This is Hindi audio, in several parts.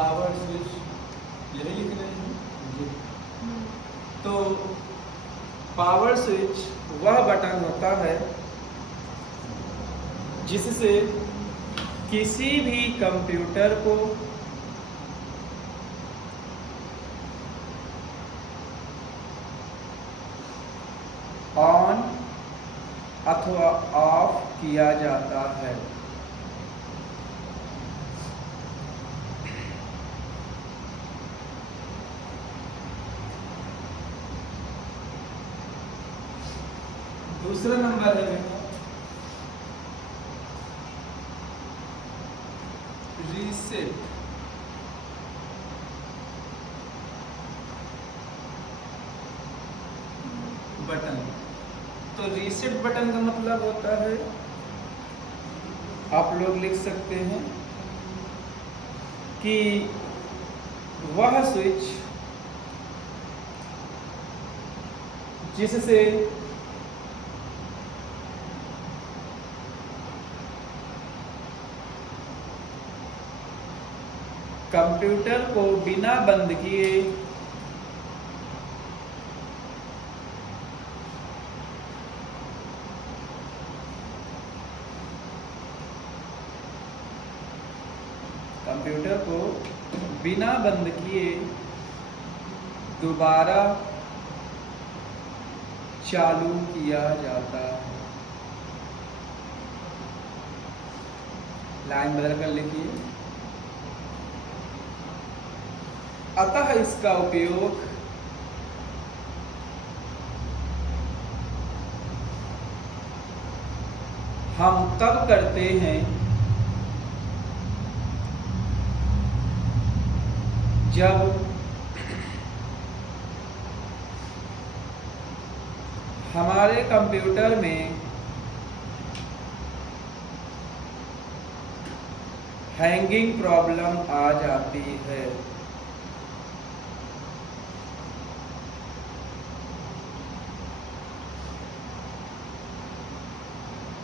पावर स्विच यही लिख रहे हैं जी। तो पावर स्विच वह बटन होता है जिससे किसी भी कंप्यूटर को ऑन अथवा ऑफ किया जाता है। दूसरा नंबर है रीसेट बटन। तो रीसेट बटन का मतलब होता है, आप लोग लिख सकते हैं कि वह स्विच जिससे कंप्यूटर को बिना बंद किए दोबारा चालू किया जाता है। लाइन बदल कर लिखिए। अतः इसका उपयोग हम तब करते हैं जब हमारे कंप्यूटर में हैंगिंग प्रॉब्लम आ जाती है।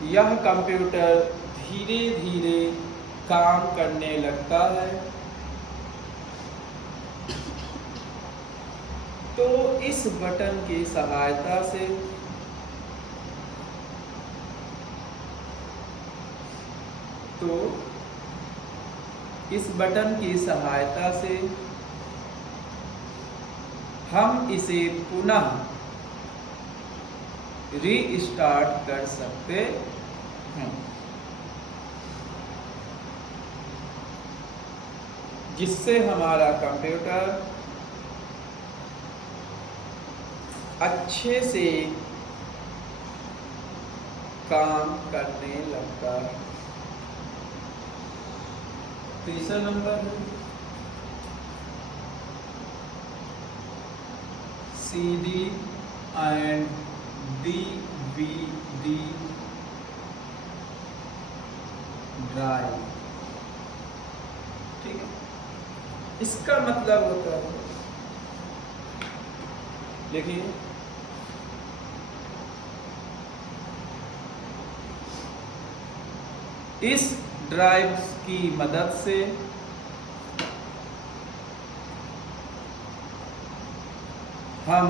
यह कंप्यूटर धीरे धीरे काम करने लगता है, तो इस बटन की सहायता से हम इसे पुनः रीस्टार्ट कर सकते हैं, जिससे हमारा कंप्यूटर अच्छे से काम करने लगता है। तीसरा नंबर है CD एंड DVD ड्राइव। ठीक है, इसका मतलब होता है, देखिए इस ड्राइव की मदद से हम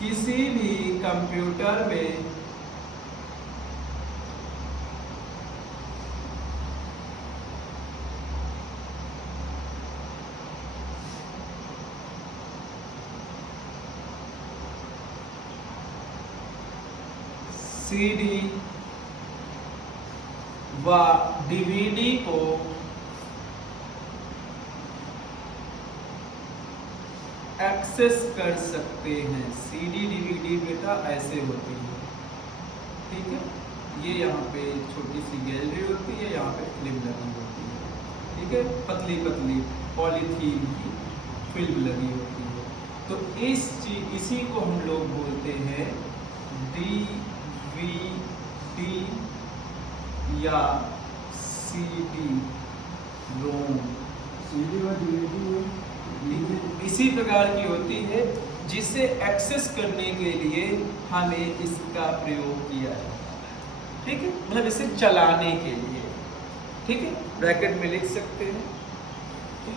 किसी भी कंप्यूटर में CD व DVD को एक्सेस कर सकते हैं। CD DVD बेटा ऐसे होती है, ठीक है। ये यहाँ पे छोटी सी गैलरी होती है, यहाँ पे फिल्म लगी होती है, ठीक है, पतली पतली पॉलीथीन की फिल्म लगी होती है। तो इसी को हम लोग बोलते हैं DVD या CD रोम। CD व DVD इसी प्रकार की होती है, जिसे एक्सेस करने के लिए हमें इसका प्रयोग किया जाता है। ठीक है, मतलब इसे चलाने के लिए। ठीक है, ब्रैकेट में लिख सकते हैं। ठीक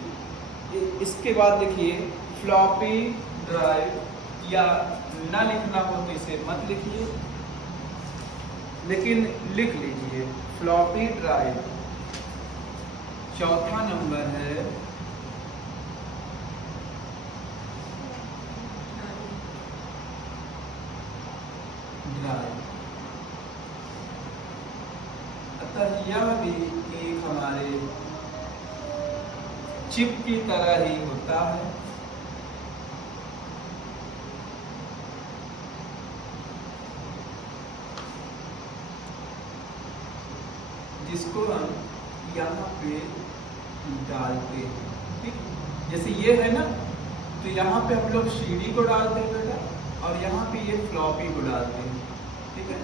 है, इसके बाद देखिए फ्लॉपी ड्राइव, या ना लिखना हो तो इसे मत लिखिए, लेकिन लिख लीजिए फ्लॉपी ड्राइव। चौथा नंबर है ड्राइव। अतः यह भी एक हमारे चिप की तरह ही होता है। जिसको हम यहाँ पे डालते हैं। ठीक, जैसे ये है ना, तो यहाँ पे हम लोग सीडी को डालते हैं बेटा, और यहाँ पे ये फ्लॉपी को डालते हैं। ठीक है,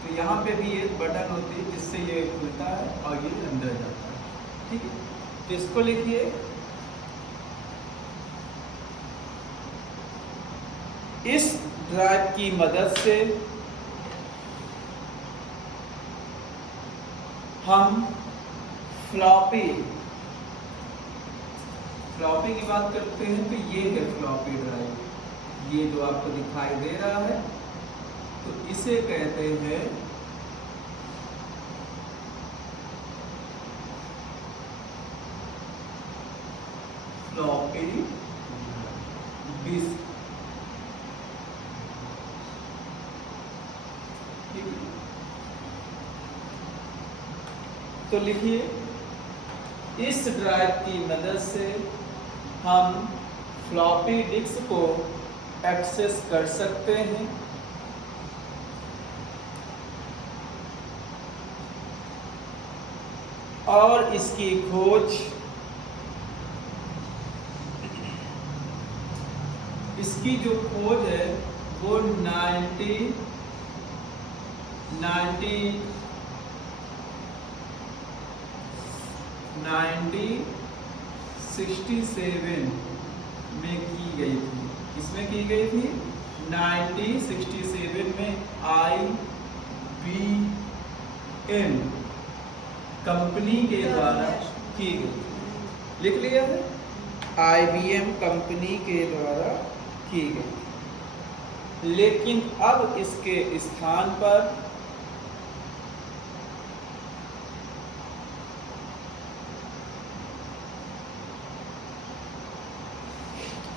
तो यहाँ पे भी एक बटन होती है जिससे ये खुलता है और ये अंदर जाता है। ठीक है, तो इसको लिखिए इस ड्राइव की मदद से हम फ्लॉपी की बात करते हैं, तो ये है फ्लॉपी ड्राइव, ये जो आपको दिखाई दे रहा है, तो इसे कहते हैं फ्लॉपी डिस्क। तो लिखिए इस ड्राइव की मदद से हम फ्लॉपी डिस्क को एक्सेस कर सकते हैं और इसकी खोज इसकी जो खोज है वो 1967 में की गई थी। किसमें की गई थी? 1967 में IBM कंपनी के द्वारा की गई। लिख लिया है, IBM कंपनी के द्वारा की गई। लेकिन अब इसके स्थान पर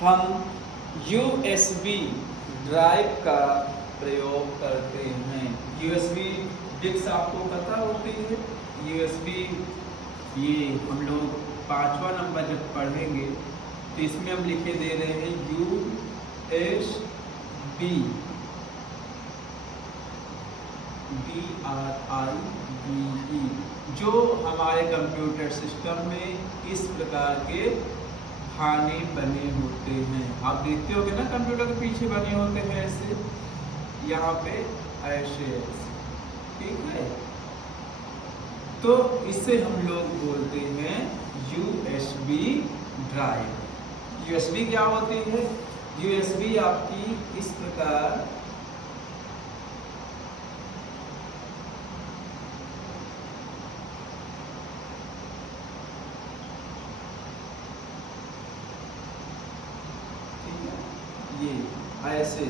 हम USB ड्राइव का प्रयोग करते हैं। USB डिस्क आपको पता होती है, USB ये हम लोग 5वां नंबर जब पढ़ेंगे तो इसमें हम लिखे दे रहे हैं USB DRIVE, जो हमारे कंप्यूटर सिस्टम में इस प्रकार के खाने बने होते हैं। आप देखते होंगे ना कंप्यूटर के पीछे बने होते हैं ऐसे, यहाँ पे ऐसे। ठीक है, तो इसे हम लोग बोलते हैं USB ड्राइव। USB क्या होती है? USB आपकी इस प्रकार ये ऐसे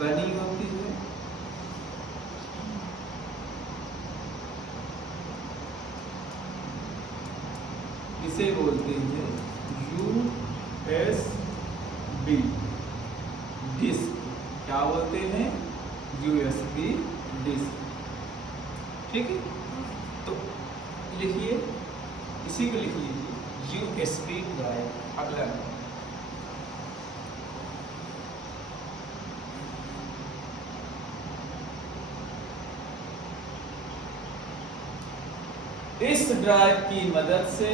बनी होती है। इसे बोलते हैं USB डिस्क। क्या बोलते हैं? USB disk. ठीक है, तो लिखिए, इसी को लिख लीजिए USB ड्राइव। अगला इस ड्राइव की मदद से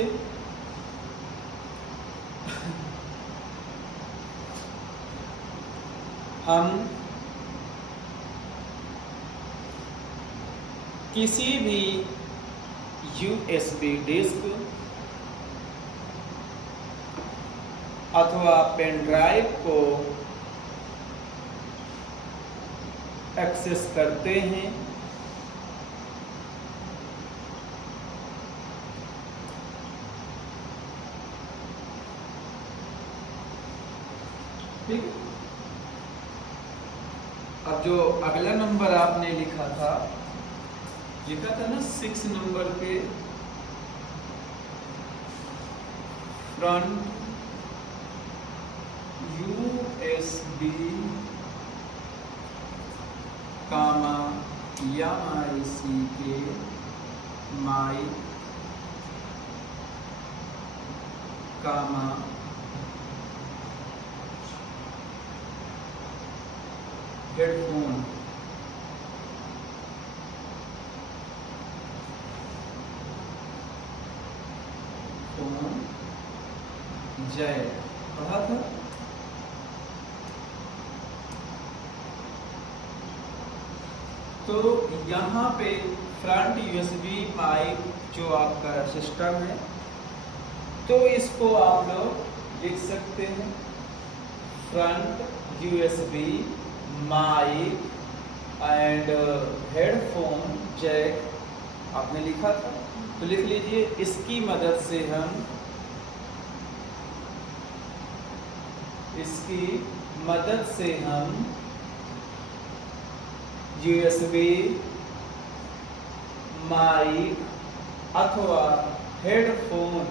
हम किसी भी USB डिस्क अथवा पेन ड्राइव को एक्सेस करते हैं। ठीक, अब जो अगला नंबर आपने लिखा था ना 6 नंबर पे फ्रंट USB कामा MIC के माइक कामा हेडफोन फोन जैक पढ़ा था। तो यहाँ पे फ्रंट USB माइक जो आपका सिस्टम है, तो इसको आप लोग लिख सकते हैं front USB mic and headphone jack आपने लिखा था, तो लिख लीजिए। इसकी मदद से हम USB माइक अथवा हेडफोन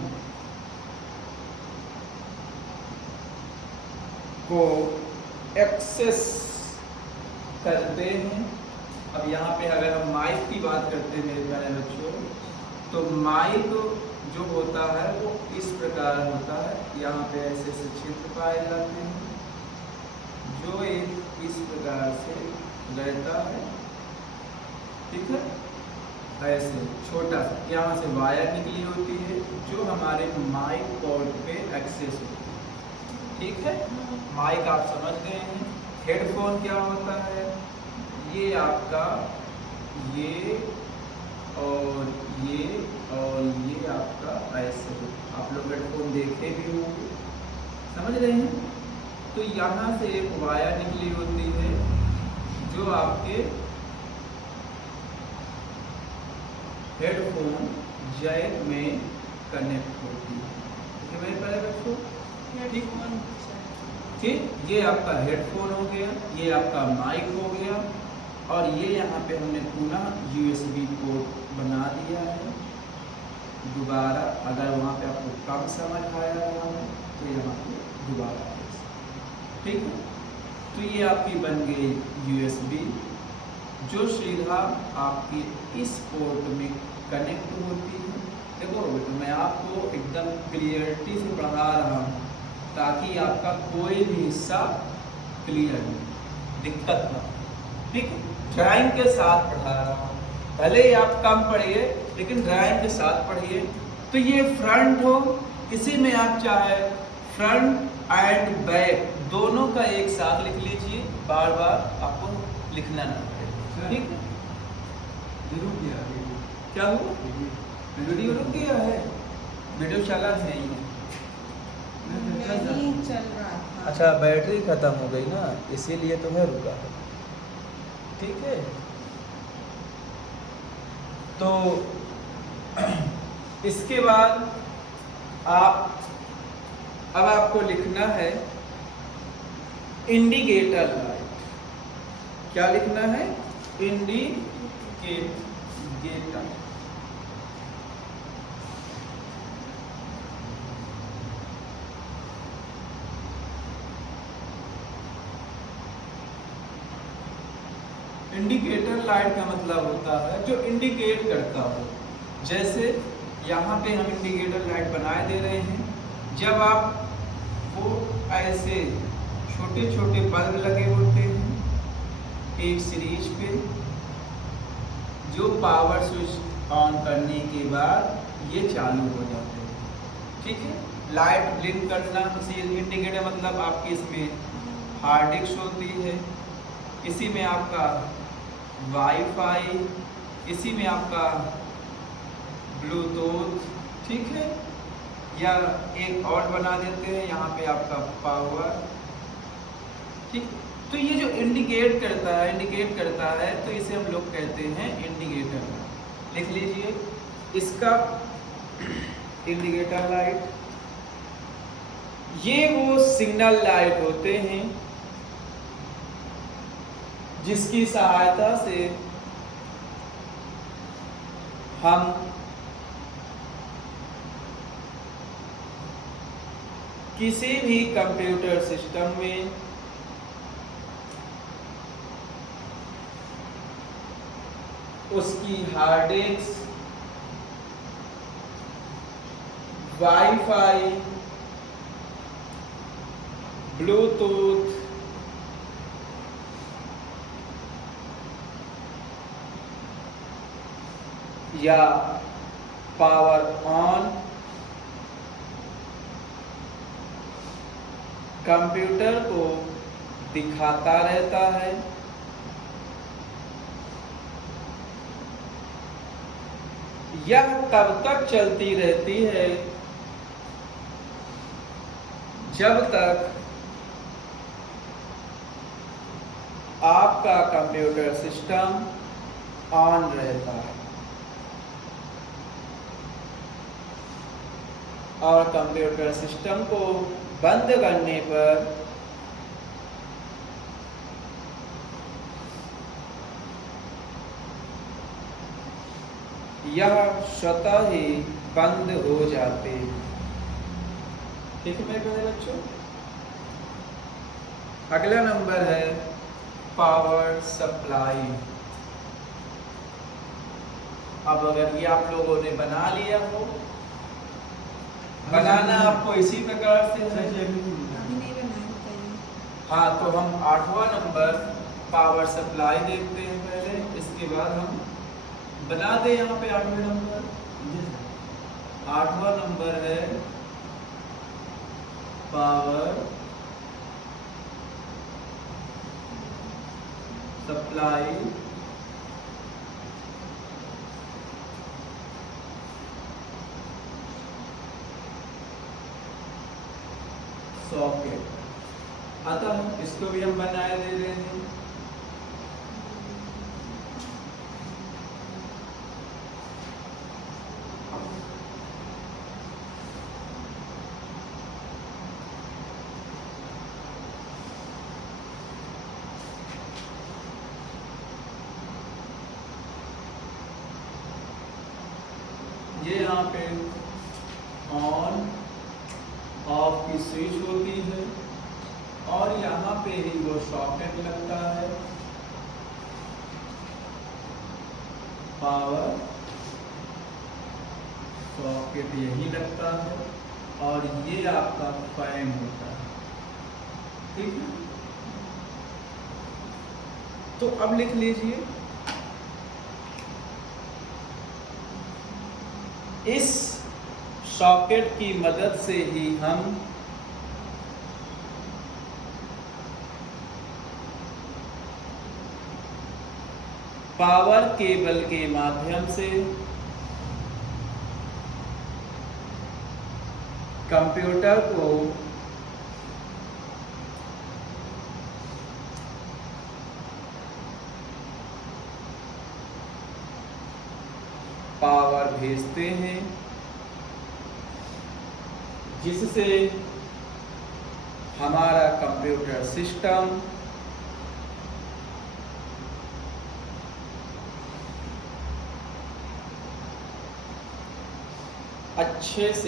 को एक्सेस करते हैं। अब यहाँ पे अगर हम माइक की बात करते हैं मेरे प्यारे बच्चों, तो माइक जो होता है वो इस प्रकार होता है। यहाँ पे ऐसे ऐसे क्षेत्र पाए जाते हैं जो एक इस प्रकार से रहता है। ठीक है, ऐसे छोटा सा यहाँ से वायर निकली होती है जो हमारे माइक पोर्ट पे एक्सेस होती है। ठीक है, माइक आप समझ गए हैं। हेडफोन क्या होता है, ये आपका ये और ये आपका ऐसे, आप लोग हेडफोन देखे भी होंगे, समझ रहे हैं। तो यहाँ से एक वायर निकली होती है जो आपके हेडफोन जैक में कनेक्ट होती है। ठीक है मेरे प्यारे बच्चों, ठीक, ये आपका हेडफोन हो गया, ये आपका माइक हो गया, और ये यहाँ पे हमने पुनः USB पोर्ट बना दिया है। दोबारा अगर वहाँ पे आपको कम समझ आया रहा है तो यहाँ पे दोबारा, ठीक है। तो ये आपकी बन गई USB जो सीधा आपके इस पोर्ट में कनेक्ट होती है। देखो बेटा, मैं आपको एकदम क्लियरिटी से पढ़ा रहा हूँ ताकि आपका कोई भी हिस्सा क्लियर नहीं, दिक्कत ना, ठीक है। ड्राइंग के साथ पढ़ा रहा हूँ, भले ही आप कम पढ़िए लेकिन ड्राइंग के साथ पढ़िए। तो ये फ्रंट हो, इसी में आप चाहे फ्रंट एंड बैक दोनों का एक साथ लिख लीजिए, बार बार आपको लिखना ना पड़े। ठीक है, क्या हुआ, वीडियो रुक गया है, वीडियो चला नहीं है, नहीं चल रहा था। अच्छा बैटरी खत्म हो गई ना, इसीलिए तो है रुका है। ठीक है, तो इसके बाद अब आपको लिखना है इंडिकेटर लाइट। क्या लिखना है, इंडिकेटर। इंडिकेटर लाइट का मतलब होता है जो इंडिकेट करता हो। जैसे यहाँ पे हम इंडिकेटर लाइट बनाए दे रहे हैं, जब आप वो ऐसे छोटे छोटे बल्ब लगे होते हैं एक सीरीज पे, जो पावर स्विच ऑन करने के बाद ये चालू हो जाते हैं। ठीक है, लाइट ब्लिंक करना, इंडिकेटर मतलब आपकी इसमें हार्ड डिस्क होती है, इसी में आपका वाईफाई, इसी में आपका ब्लूटूथ, ठीक है, या एक और बना देते हैं यहाँ पे आपका पावर, ठीक। तो ये जो इंडिकेट करता है तो इसे हम लोग कहते हैं इंडिकेटर। लिख लीजिए इसका इंडिकेटर लाइट, ये वो सिग्नल लाइट होते हैं जिसकी सहायता से हम किसी भी कंप्यूटर सिस्टम में उसकी हार्ड डिस्क, वाईफाई, ब्लूटूथ, या पावर ऑन कंप्यूटर को दिखाता रहता है। यह तब तक चलती रहती है जब तक आपका कंप्यूटर सिस्टम ऑन रहता है, और कंप्यूटर सिस्टम को बंद करने पर यह स्वतः ही बंद हो जाते हैं। ठीक है मेरे प्यारे बच्चों, अगला नंबर है पावर सप्लाई। अब अगर ये आप लोगों ने बना लिया हो, बनाना आपको इसी प्रकार से है। अभी नहीं बनाया, बताइए। हाँ, तो हम 8वां नंबर पावर सप्लाई देखते हैं पहले, इसके बाद हम बना दे यहाँ पे 8वें नंबर। 8वां नंबर है पावर सप्लाई सॉकेट। अतः इसको भी हम बनाए दे रहे हैं। ये यहाँ पे ऑन ऑफ की स्विच होती है और यहाँ पे ही वो सॉकेट लगता है। पावर सॉकेट यही लगता है और ये आपका फैन होता है। ठीक है, तो अब लिख लीजिए इस सॉकेट की मदद से ही हम पावर केबल के माध्यम से कंप्यूटर को पावर भेजते हैं, जिससे हमारा कंप्यूटर सिस्टम अच्छे से